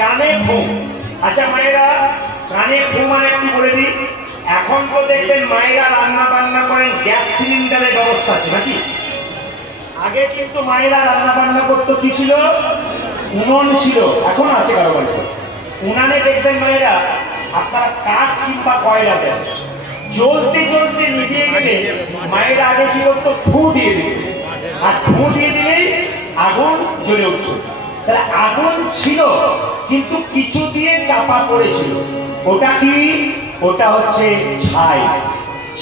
কানে ফু। আচ্ছা মায়েরা, কানে ফু মানে একটু বলে দিই। এখন তো দেখবেন মায়েরা রান্না বান্না করেন, গ্যাস সিলিন্ডারের ব্যবস্থা আছে নাকি? আগে কিন্তু মায়েরা রান্না বান্না করতো কি ছিল? উনুন ছিল, এখন আছে কারো বাড়িতে। উনানে দেখবেন মায়েরা আপনারা কাঠ কিংবা কয়লা দেন, জ্বলতে জ্বলতে নিভিয়ে গেলে মায়েরা আগে কি করতো? ফু দিয়ে দিত, আর ফু দিয়ে দিলেই আগুন জ্বলে উঠছে। তাহলে আগুন ছিল কিন্তু কিছু দিয়ে চাপা পড়েছিল। ওটা কি? ওটা হচ্ছে ছাই।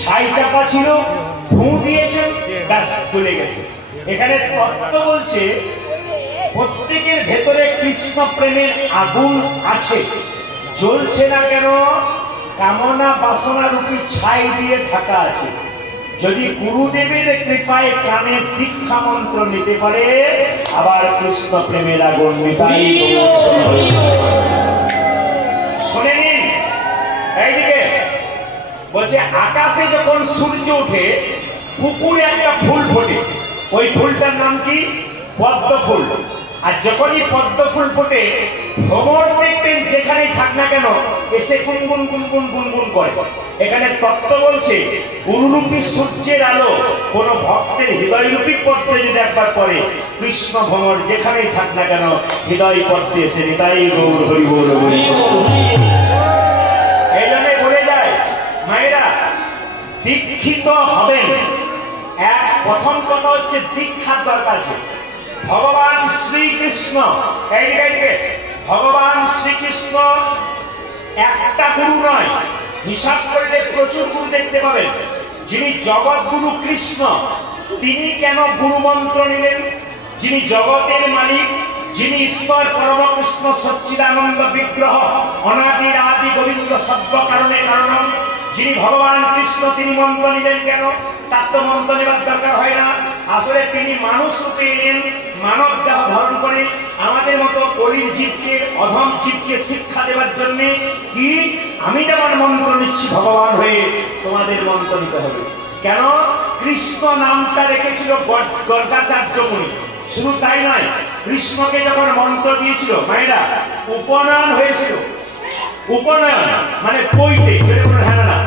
ছাই চাপা ছিল, ফু দিয়েছেন, ব্যাস চলে গেছে। এখানে তত্ত্ব বলছে প্রত্যেকের ভেতরে কৃষ্ণ প্রেমের আগুন আছে, জ্বলছে না কেন? কামনা বাসনা রূপী ছাই দিয়ে ঢাকা আছে। যদি গুরুদেবের কৃপায় কানে দীক্ষা মন্ত্র নিতে পারে, আবার কৃষ্ণ প্রেমের আগুন নিতাই। শুনে নিন, এইদিকে বলছে আকাশে যখন সূর্য ওঠে পুকুরে একটা ফুল ফোটে, ওই ফুলটার নাম কি? পদ্ম ফুল। আর যখনই পদ্ম ফুল ফোটে ভ্রমর দেখবেন যেখানেই থাক না কেন এসে গুনগুন গুনগুন গুনগুন করে। এখানে তত্ত্ব বলছে গুরুরূপী সূর্যের আলো কোন ভক্তের হৃদয়রূপী পদ্মে যদি একবার পড়ে, কৃষ্ণ ভ্রমর যেখানেই থাক না কেন হৃদয় পদ্মে এসে নিতাই গৌর হরি বল হরি। এই জন্য বলে যায় মায়েরা দীক্ষিত হবেন, এক প্রথম কথা হচ্ছে দীক্ষার দরকার আছে। ভগবান শ্রীকৃষ্ণ, এইদিকে ভগবান শ্রীকৃষ্ণ একটা গুরু নয়, হিসাব করলে প্রচুর গুরু দেখতে পাবেন। যিনি জগৎ গুরু কৃষ্ণ, তিনি কেন গুরু মন্ত্র নিলেন? যিনি জগতের মালিক, যিনি ঈশ্বর পরম কৃষ্ণ সচ্চিদানন্দ বিগ্রহ, অনাদির আদি গোবিন্দ সর্ব কারণে কারণ, যিনি ভগবান কৃষ্ণ, তিনি মন্ত্র নিলেন কেন? তার তো মন্ত্র নেবার দরকার হয় না। আসলে তিনি মানুষ রূপে এলেন, মানব দেহ ধারণ করে আমাদের মতো কলির জীবকে, অধম জীবকে শিক্ষা দেওয়ার জন্য। কি? আমি যেমন মন্ত্র নিচ্ছি ভগবান হয়ে, তোমাদের মন্ত্র নিতে হবে। কেন? কৃষ্ণ নামটা রেখেছিল গর্গাচার্য মুনি। শুধু তাই নয়, কৃষ্ণকে যখন মন্ত্র দিয়েছিল মায়েরা উপনয়ন হয়েছিল। উপনয়ন মানে পৈতে, হ্যাঁ না,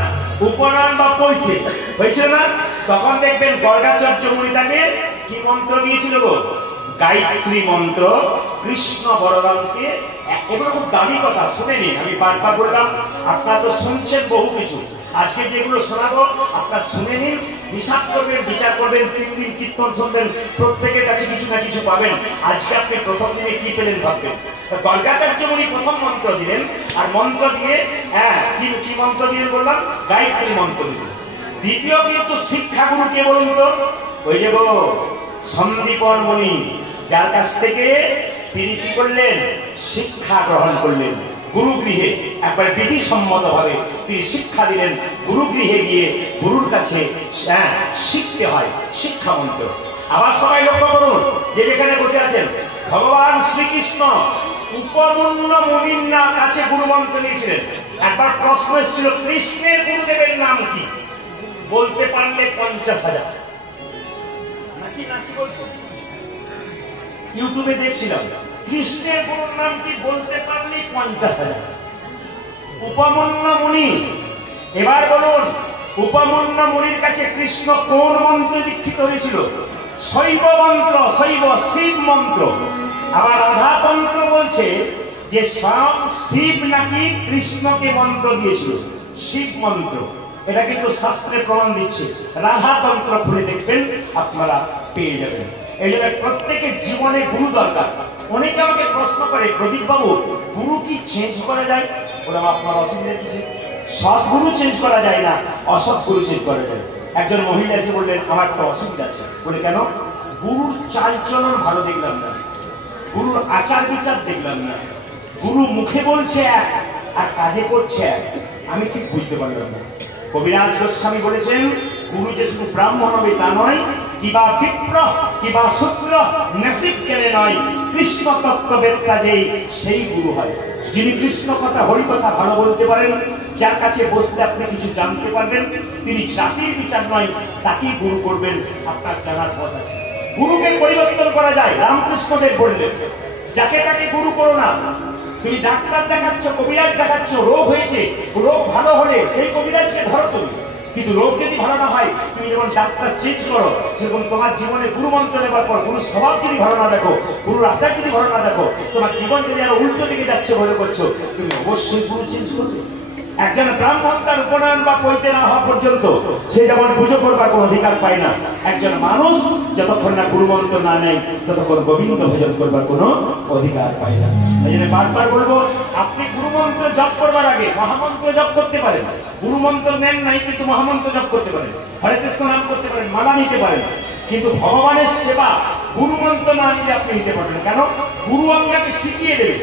উপনয়ন বা পৈতে হয়েছিল না? তখন দেখবেন গর্গাচার্য মুনি তাকে কি মন্ত্র দিয়েছিল গো? গায়ত্রী মন্ত্র কৃষ্ণ বলরামকে। এগুলো খুব দামি কথা, শুনে নিন। আমি বারবার বললাম, আপনারা তো শুনছেন বহু কিছু, আজকে যেগুলো শোনাবো আপনারা শুনে নিন, হিসাব করবেন, বিচার করবেন। 3 দিন কীর্তন শুনবেন, প্রত্যেকের কাছে কিছু না কিছু পাবেন। আজকে আপনি প্রথম দিনে কি পেলেন ভাববেন। গর্গাচার্য মুনি প্রথম মন্ত্র দিলেন, আর মন্ত্র দিয়ে কি মন্ত্র দিলেন বললাম? গায়ত্রী মন্ত্র দিলেন। দ্বিতীয় কিন্তু শিক্ষাগুরু কে বলুন তো? ওই যে গো সন্দীপন মুনি, যার কাছ থেকে তিনি কি করলেন? শিক্ষা গ্রহণ করলেন। গুরুগৃহে একবার বিধিসম্মত ভাবে তিনি শিক্ষা দিলেন। গুরুগৃহে গিয়ে গুরুর কাছে শিখতে হয় শিক্ষা মন্ত্র। আবার সবাই লক্ষ্য করুন, যে যেখানে বসে আছেন, ভগবান শ্রীকৃষ্ণ উপমন্য মুনির কাছে গুরু মন্ত্র নিয়েছিলেন। একবার প্রশ্ন এসেছিল, কৃষ্ণের গুরুদেবের নাম কি? বলতে পারলে 50,000। নাকি নাকি বলছো? ইউটিউবে দেখছিলাম, কৃষ্ণের গুরুর নাম কি বলতে পারলে 50,000। উপমন্য মুনি। এবার বলুন, উপমন্য মুনির কাছে কৃষ্ণ কোন মন্ত্র দীক্ষিত হয়েছিল? শৈব মন্ত্র, শৈব শিব মন্ত্র। আবার রাধাতন্ত্র বলছে যে স্বয়ং শিব নাকি কৃষ্ণকে মন্ত্র দিয়েছিল, শিব মন্ত্র। এটা কিন্তু শাস্ত্রে প্রমাণ দিচ্ছে। রাধাতন্ত্র খুলে দেখবেন, আপনারা পেয়ে যাবেন। এই জন্য প্রত্যেকের জীবনে গুরু দরকার। অনেকে আমাকে প্রশ্ন করে, প্রদীপ বাবু গুরু কি চেঞ্জ করা যায়? বললাম আপনার অসুবিধা কিছু, সৎগুরু চেঞ্জ করা যায় না, অসৎ গুরু চেঞ্জ করা যায়। একজন মহিলা এসে বললেন, আমার একটা অসুবিধা আছে। বলে কেন? গুরুর চালচলন ভালো দেখলাম না, গুরুর আচার বিচার দেখলাম না, গুরু মুখে বলছে এক আর কাজে করছে এক, আমি ঠিক বুঝতে পারলাম না। কবিরাজ গোস্বামী বলেছেন, গুরু যে শুধু ব্রাহ্মণ হবে তা নয়, কিবা বিপ্র কিবা শূদ্র নসিব কেনে নয়, কৃষ্ণ তত্ত্ববেত্তা যেই সেই গুরু হয়। যিনি কৃষ্ণ কথা, হরি কথা ভালো বলতে পারেন, যার কাছে বসতে আপনি কিছু জানতে পারবেন, তিনি জাতির বিচার নয়, তাকেই গুরু করবেন। আপনার জানার পথ আছে। গুরুকে পরিবর্তন করা যায়। রামকৃষ্ণদেব বললেন, যাকে তাকে গুরু করো না, তুমি ডাক্তার দেখাচ্ছ, কবিরাজ দেখাচ্ছ, রোগ হয়েছে, রোগ ভালো হলে সেই কবিরাজকে ধরো তুমি। কিন্তু রোগ যদি ভালো না হয়, তুমি যেমন ডাক্তার চেঞ্জ করো, সেরকম তোমার জীবনে গুরু মন্ত্র নেবার পর গুরু স্বভাব যদি ভালো না দেখো, গুরুর আচার যদি ভালো না দেখো, তোমার জীবন যদি আরো উল্টো দিকে যাচ্ছে মনে করছো, তুমি অবশ্যই গুরু চেঞ্জ করবে। একজন ব্রাহ্মণ তার উপনয়ন বা পৈতে না হওয়া পর্যন্ত সে যেমন পুজো করবার কোনো অধিকার পায় না, একজন মানুষ যতক্ষণ না গুরুমন্ত্র না নেয় ততক্ষণ গোবিন্দ ভজন করবার কোনো অধিকার পায় না। এই জন্য বারবার বলবো, আপনি গুরুমন্ত্র জপ করবার আগে মহামন্ত্র জপ করতে পারেন। গুরুমন্ত্র নেন নাই কিন্তু মহামন্ত্র জপ করতে পারেন, হরে কৃষ্ণ নাম করতে পারেন, মালা নিতে পারেন। কিন্তু ভগবানের সেবা গুরুমন্ত্র না নিলে আপনি নিতে পারবেন। কেন? গুরু আপনাকে শিখিয়ে দেবে,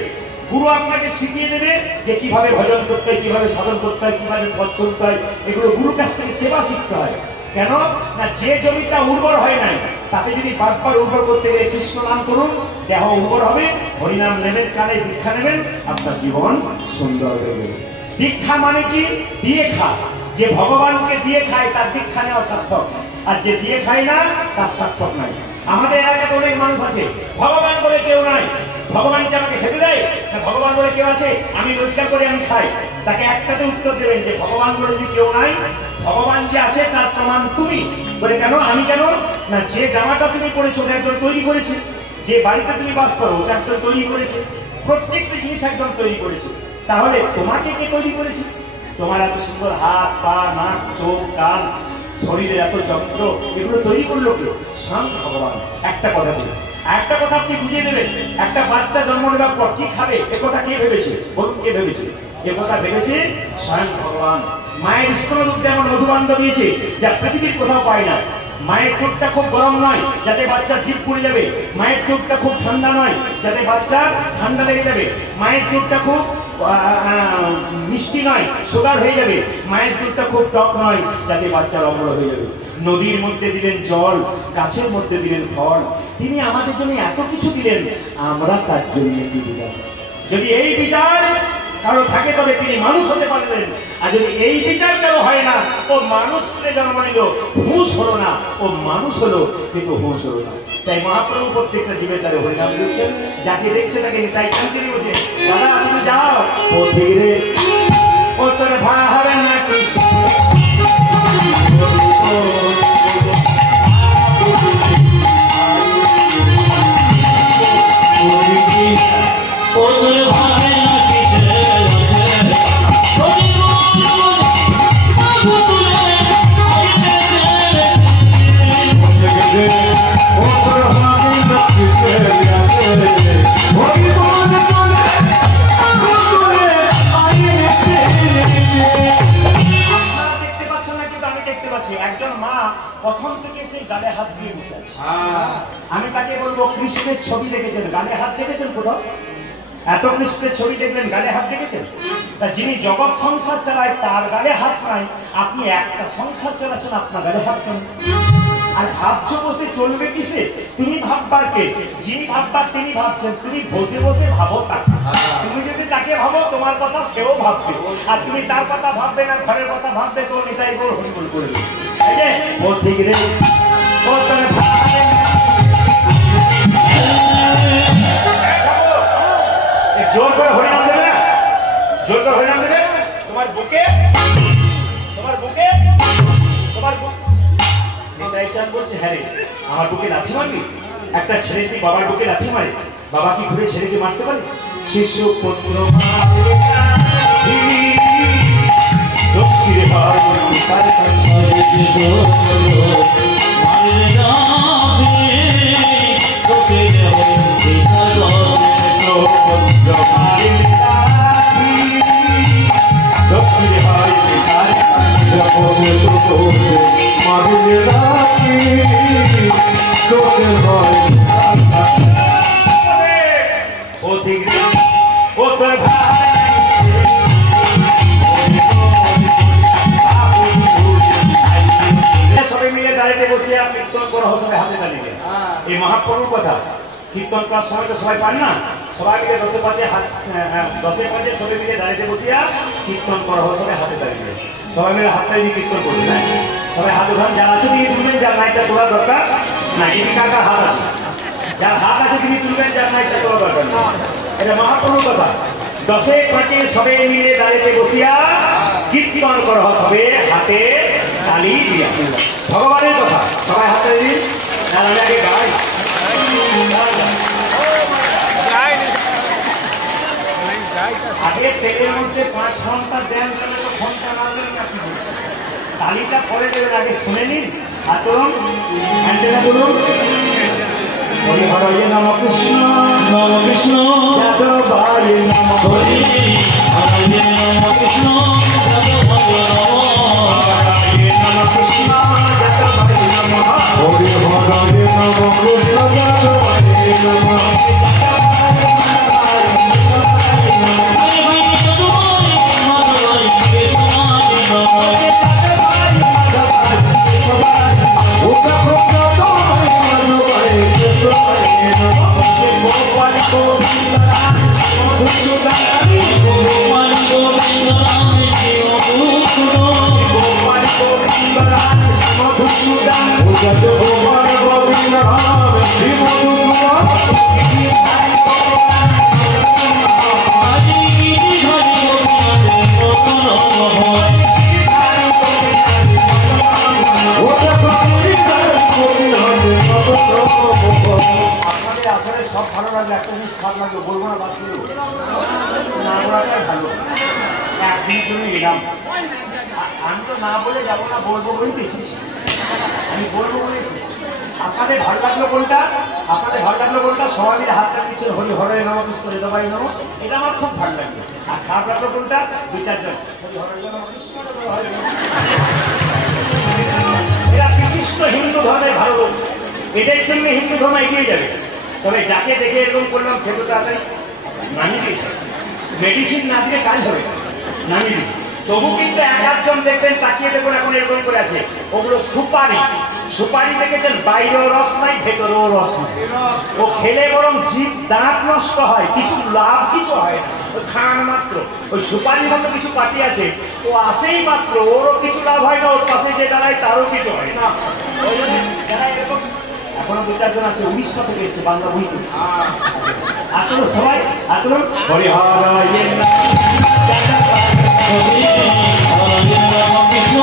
গুরু আপনাকে শিখিয়ে দেবে যে কিভাবে ভজন করতে হয়, কিভাবে সাধন করতে হয়, কিভাবে পথ চলতে হয়। এগুলো গুরুর কাছ থেকে সেবা শিখতে হয়। কেন না, যে জমিটা উর্বর হয় নাই তাতে যদি বারবার উর্বর করতে গেলে কৃষ্ণ নাম করুন, দেহ উর্বর হবে। হরিনাম নেবেন, কানে দীক্ষা নেবেন, আপনার জীবন সুন্দর হয়ে যাবে। দীক্ষা মানে কি? দিয়ে খা। যে ভগবানকে দিয়ে খায় তার দীক্ষা নেওয়া সার্থক, আর যে দিয়ে খায় না তার সার্থক নাই। আমাদের এলাকাতে অনেক মানুষ আছে, ভগবান বলে কেউ নাই। ভগবান কি আমাকে খেতে দেয় না? ভগবান বলে কেউ আছে? আমি রোজগার করে আমি খাই। তাকে একটাতে উত্তর দেবেন যে ভগবান বলে যদি কেউ নাই, ভগবান যে আছে তার প্রমাণ তুমি। বলে কেন? আমি কেন? না, যে জামাটা তুমি পরেছো ওটা একজন তৈরি করেছে, যে বাড়িতে তুমি বাস করো ওটা একজন তৈরি করেছে, প্রত্যেকটা জিনিস একজন তৈরি করেছে। তাহলে তোমাকে কে তৈরি করেছে? তোমার এত সুন্দর হাত, পা, নাক, চোখ, কান, শরীরে এত যন্ত্র, এগুলো তৈরি করলো কে? স্বয়ং ভগবান। একটা কথা বলে, একটা কথা আপনি বুঝিয়ে দেবেন, একটা বাচ্চা জন্ম নেবার পর কি খাবে এ কথা কে ভেবেছে? বলুন, কে ভেবেছে? এ কথা ভেবেছে স্বয়ং ভগবান। মায়ের স্তনরূপ যেমন মধুমান্ড দিয়েছে, যা পৃথিবীর কোথাও পায় না। মায়ের চোখটা খুব গরম নয় যাতে বাচ্চার জিভ পুড়ে যাবে, মায়ের চোখটা খুব ঠান্ডা নয় যাতে বাচ্চার ঠান্ডা লেগে যাবে, মায়ের চোখটা খুব মিষ্টি নয় সুগার হয়ে যাবে, মায়ের দুধটা খুব টক নয় যাতে বাচ্চার অম্ল হয়ে যাবে। নদীর মধ্যে দিলেন জল, গাছের মধ্যে দিলেন ফল, তিনি আমাদের জন্য এত কিছু দিলেন, আমরা তার জন্য কি দিলাম? যদি এই বিচার কারো থাকে তবে তিনি মানুষ হতে পারলেন, আর যদি এই বিচার কারো হয় না, ও মানুষ হতে জন্ম নিল, হুঁশ হলো না, ও মানুষ হলো কিন্তু হুঁশ হলো না। তাই মহাপ্রভু প্রত্যেকটা জীবের দ্বারা হরিনাম দিচ্ছেন, যাকে দেখছে তাকে তাই কান্তি বলছে, দাদা তুমি যাও ও ধীরে ও তোর ভাবে না কৃষ্ণ ও তোর ভাবে না প্রথম থেকে সেই গালে হাত দিয়ে বসে আছে। আমি তাকে বলবো, কৃষ্ণের ছবি দেখেছেন, গালে হাত দেখেছেন কোথাও? এত কৃষ্ণের ছবি দেখলেন, গালে হাত দেখেছেন? তা যিনি জগৎ সংসার চালায় তার গালে হাত নাই, আপনি একটা সংসার চালাচ্ছেন, আপনার গালে হাত নেই। আর ভাবছো বসে চলবে কিসে? তুমি ভাববার কে? যিনি ভাববার তিনি ভাবছেন, তুমি বসে বসে ভাবো তাকে। তুমি যদি তাকে ভাবো তোমার কথা সেও ভাববে, আর তুমি তার কথা ভাববে না, ঘরের কথা ভাববে, তো নিতাই গোল হরিবোল করবে। ও ঠিক রে ও তোর ভাই জোর করে হরিনাম দেবে না? জোর করে হরিনাম দেবে তোমার বুকে, তোমার বুকে, তোমার নিতাই চাঁদ বলছে, হ্যাঁ রে আমার বুকে লাথি মারবি? একটা ছেলে যদি বাবার বুকে লাথি মারে, বাবা কি ঘুরে ছেলেকে মারতে পারে? শিশু পুত্র মহাপ্রভুর কথা কীর্তন করার সময় তো সবাই পান না, সবাই মিলে 10-5 হাত 10-5 সবাই মিলে দাঁড়িয়ে বসিয়া কীর্তন করা সবাই হাতে দাঁড়িয়ে সবাই মিলে হাত দাঁড়িয়ে কীর্তন করবে না। সবাই হাত উঠান, যারা আছে তিনি তুলবেন, যার নাইটা তোলা দরকার না। এটি কার কার হাত আছে? যার হাত আছে তিনি তুলবেন, যার নাইটা তোলা দরকার না। এটা মহাপ্রভুর কথা। দশে পাঁচে সবে মিলে দাঁড়িয়ে বসিয়া কীর্তন কর সবে হাতে তালি দিয়া। ভগবানের কথা সবাই হাতে দিন। আগে গাই আগে তেলের মধ্যে 5 ঘন্টা দেন, তাহলে তো ঘন্টা না দেন না কি বলছে, তালিটা পরে দেবেন, আগে শুনে নিন। আতরণ হ্যান্ডেলা বলুন, হরি হরে নম কৃষ্ণ নম কৃষ্ণ যাদবায় নম, হরি হরে নম কৃষ্ণ যাদবায় নম, নম কৃষ্ণ যাদবায় নম, হরি হরে নম কৃষ্ণ যাদবায় নম। সব ভালো লাগলো, একটা জিনিস খারাপ লাগলো, বলবো না, বাদ দিল না, ভালো একদিন জন্য এলাম। আমি তো না বলে যাবো না, বলবো বলেই এসেছি, আমি বলবো বলে এসেছি। আপনাদের ভালো লাগলো কোনটা? আপনাদের ভালো লাগলো কোনটা? সবাই মিলে হাতটা দিচ্ছেন হরি হরে নম কৃষ্ণ যাদবায় নম, এটা আমার খুব ভালো লাগলো। আর খারাপ লাগলো কোনটা? 2-4 জন হরি হরে নম কৃষ্ণ যাদবায় নম। এরা বিশিষ্ট হিন্দু ধর্মের ভালো লোক, এদের জন্য হিন্দু ধর্ম এগিয়ে যাবে। তবে যাকে দেখে এরকম করলাম সে তো তাড়াতাড়ি নামিয়ে দিয়েছে, মেডিসিন না দিলে কাজ হবে, নামিয়ে দিই। তবু কিন্তু 1-1 দেখবেন তাকিয়ে দেখুন এখন এরকম করে আছে, ওগুলো সুপারি। সুপারি দেখেছেন বাইরেও রস নাই ভেতরেও রস নাই, ও খেলে বরং জিভ দাঁত নষ্ট হয়, কিছু লাভ কিছু হয় না, ওই খান মাত্র। ওই সুপারির মতো কিছু পার্টি আছে, ও আসেই মাত্র, ওরও কিছু লাভ হয় না, ওর পাশে যে দাঁড়ায় তারও কিছু হয় না। ওই জন্য যারা এরকম এখনো 2-4 জন আছে উড়িষ্যা থেকে এসছে, বাংলা বই করছে। আতরণ সবাই আতরণ হরি হরে কৃষ্ণ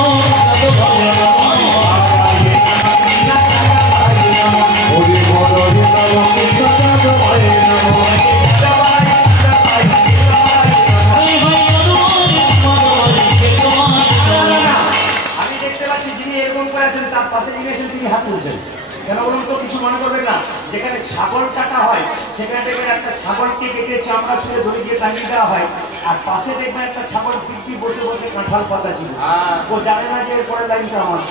আমি দেখতে পাচ্ছি যিনি এরকম করে আছেন তার পাশে জিজ্ঞেসেন তিনি হাত তুলছেন কেন বলুন তো? কিছু মনে করবেন না। যেখানে ছাগল কাটা হয় সেখানে দেখবেন একটা ছাগলকে কেটে চামড়া ছুঁড়ে দড়ি দিয়ে টাঙিয়ে দেওয়া হয়, আর পাশে দেখবেন একটা ছাগল দিব্যি বসে বসে কাঁঠাল পাতা ছিল, ও জানে না যে এরপরের লাইনটা আমার।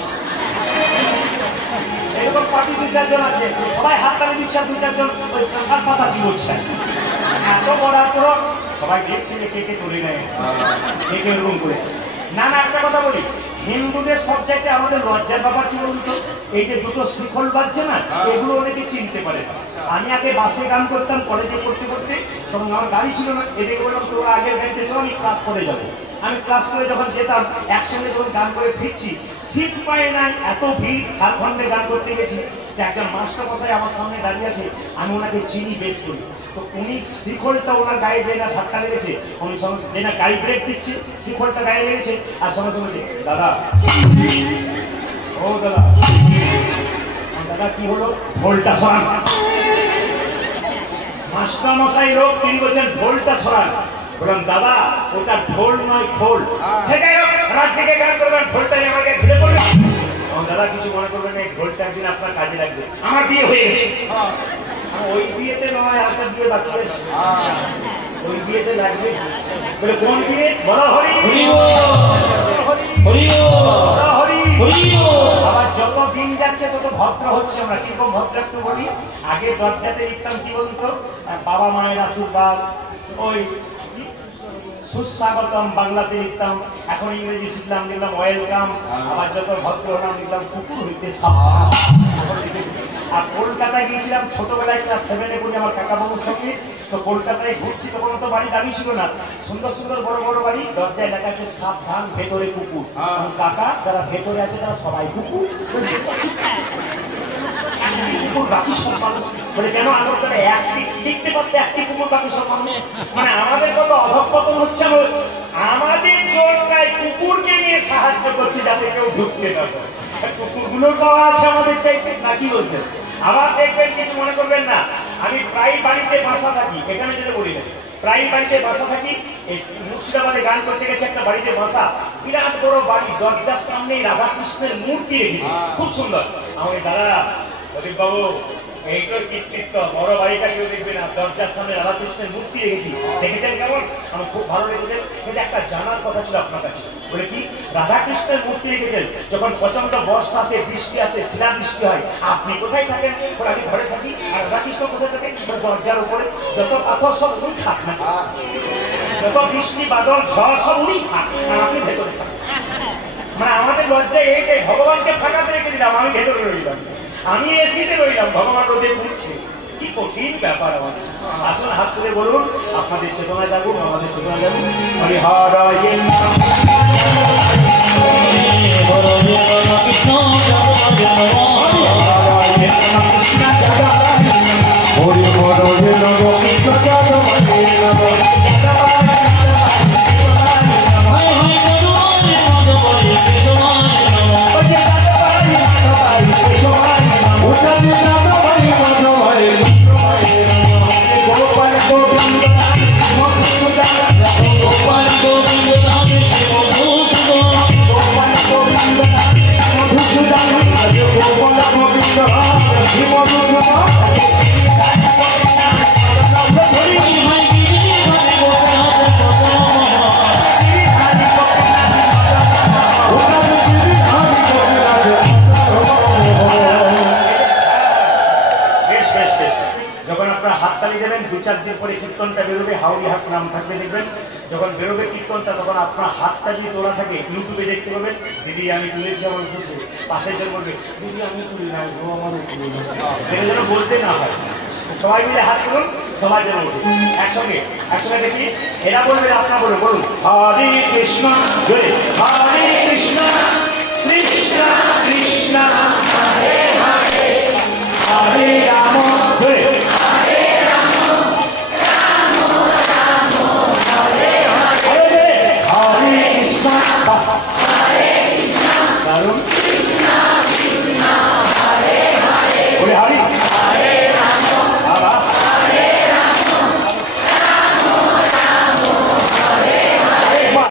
এরকম পার্টি 2-4 জন আছে, সবাই হাত তালি দিচ্ছে, 2-4 জন ওই কাঁঠাল পাতা ছিল। এত বড় পুরো সবাই দেখছে যে কে কে তুলে নেয়, কে কে এরকম করে। না না, একটা কথা বলি, হিন্দুদের সব জায়গায় আমাদের লজ্জার ব্যাপার কি বলুন তো? এই যে দুটো শিখল বাজছে না, এগুলো অনেকে চিনতে পারে না। আমি আগে বাসে গান করতাম কলেজে করতে করতে, তখন আমার গাড়ি ছিল না, এদিকে বললাম তোরা আগের গাড়িতে যাও, আমি ক্লাস করে যাবো। আমি ক্লাস করে যখন যেতাম একসঙ্গে যখন গান করে ফিরছি, সিট পাই নাই, এত ভিড়, ঝাড়খণ্ডে গান করতে গেছি। একজন মাস্টার মশাই আমার সামনে দাঁড়িয়ে আছে, আমি ওনাকে চিনি বেশ করি, তো উনি শিখলটা ওনার গায়ে যে না ধাক্কা লেগেছে, উনি সঙ্গে যে না গাড়ি ব্রেক দিচ্ছে, শিখলটা গায়ে লেগেছে, আর সঙ্গে সঙ্গে দাদা, ও দাদা, দাদা কি হলো? ভোলটা সরান। মাস্টার মশাই লোক, তিনি বলছেন ভোলটা সরান। বললাম দাদা ওটা ঢোল নয় খোল। সেটাই রাজ্যকে গান করবেন, ঢোলটাই আমাকে ঘিরে পড়লেন। দাদা কিছু মনে করবেন না, এই ঢোলটা একদিন আপনার কাজে লাগবে। আমার বিয়ে হয়ে গেছে, ওই বিয়েতে নয়, আপনার বিয়ে বাকি আছে, ওই বিয়েতে লাগবে। বলে কোন বিয়ে? বড় হরি হরি হরি। আবার যত দিন যাচ্ছে তত ভদ্র হচ্ছে আমরা। কিরকম ভদ্র একটু বলি, আগে দরজাতে লিখতাম কি বলুন তো, বাবা মায়ের আশীর্বাদ, ওই সুস্বাগতম বাংলাতে লিখতাম, এখন ইংরেজি শিখলাম, লিখলাম ওয়েলকাম। আবার যত ভদ্র হলাম লিখলাম কুকুর হইতে সাবধান। আর কলকাতায় গিয়েছিলাম ছোটবেলায়, ক্লাস 7-এ পড়ি আমার কাকা বাবুর সঙ্গে। তো কলকাতায় ঘুরছি, তখন তো বাড়ি দামি ছিল না, সুন্দর সুন্দর বড় বড় বাড়ি, দরজায় লেখা আছে সাবধান ভেতরে কুকুর। কাকা যারা ভেতরে আছে তারা সবাই কুকুর, বাকি সব মানুষ। বলে কেন? আমার তারা একটি দেখতে পারতে একটি কুকুর, বাকি সব মানুষ। মানে আমাদের কত অধক্ষ হচ্ছে আমাদের জন্যই কুকুরকে নিয়ে সাহায্য করছে যাতে কেউ ঢুকতে না পারে। কুকুরগুলোর পাওয়া আছে আমাদের চাইতে না, কি বলছেন? আবার দেখবেন, কিছু মনে করবেন না, আমি প্রায় বাড়িতে বাসা থাকি, এখানে যেতে বলি না, প্রায় বাড়িতে বাসা থাকি। এই মুর্শিদাবাদে গান করতে গেছে একটা বাড়িতে বাসা, বিরাট বড় বাড়ি, দরজার সামনে রাধাকৃষ্ণের মূর্তি রেখেছে, খুব সুন্দর। আমাকে দাদা প্রদীপ বাবু, এইটার কীর্তিত্ব, বড় বাড়িটা কেউ দেখবে না, দরজার সামনে রাধাকৃষ্ণের মূর্তি রেখেছি, দেখেছেন কেমন? আমার খুব ভালো লেগেছে। কিন্তু একটা জানার কথা ছিল আপনার কাছে, বলে কি, রাধাকৃষ্ণের মূর্তি রেখেছেন, যখন প্রচন্ড বর্ষা আসে, বৃষ্টি আসে, শিলা বৃষ্টি হয়, আপনি কোথায় থাকেন? বলে আমি ঘরে থাকি। আর রাধাকৃষ্ণ কোথায় থাকেন? দরজার উপরে। যত পাথর সব উনি খাক না, যত বৃষ্টি বাদল ঝড় সব উনি খাক, আর আপনি ভেতরে থাকেন। মানে আমাদের লজ্জায় এই যে ভগবানকে ফাঁকাতে রেখে দিলাম, আমি ভেতরে রইলাম, আমি এসিতে রইলাম, ভগবান রোদে পুড়ছে। কি কঠিন ব্যাপার আমাদের। আসুন হাত তুলে বলুন, আপনাদের চেতনা জাগুক, আমাদের চেতনা জাগুক। কীর্তনটা বেরোবে, হাওড়ি হাট নাম থাকবে, দেখবেন যখন বেরোবে কীর্তনটা, তখন আপনার হাতটা দিয়ে তোলা থাকে, ইউটিউবে দেখতে পাবেন। দিদি আমি তুলেছি, আমার বসে পাশের জন বলবে, দিদি আমি তুলি না, ও আমার যেন বলতে না হয়। সবাই মিলে হাত তুলুন, সবাই যেন বলুন একসঙ্গে, একসঙ্গে দেখি। এরা বলবেন, আপনারা বলুন, বলুন হরে কৃষ্ণ, হরে কৃষ্ণ, কৃষ্ণ কৃষ্ণ হরে হরে, হরে রাম, দারুণ।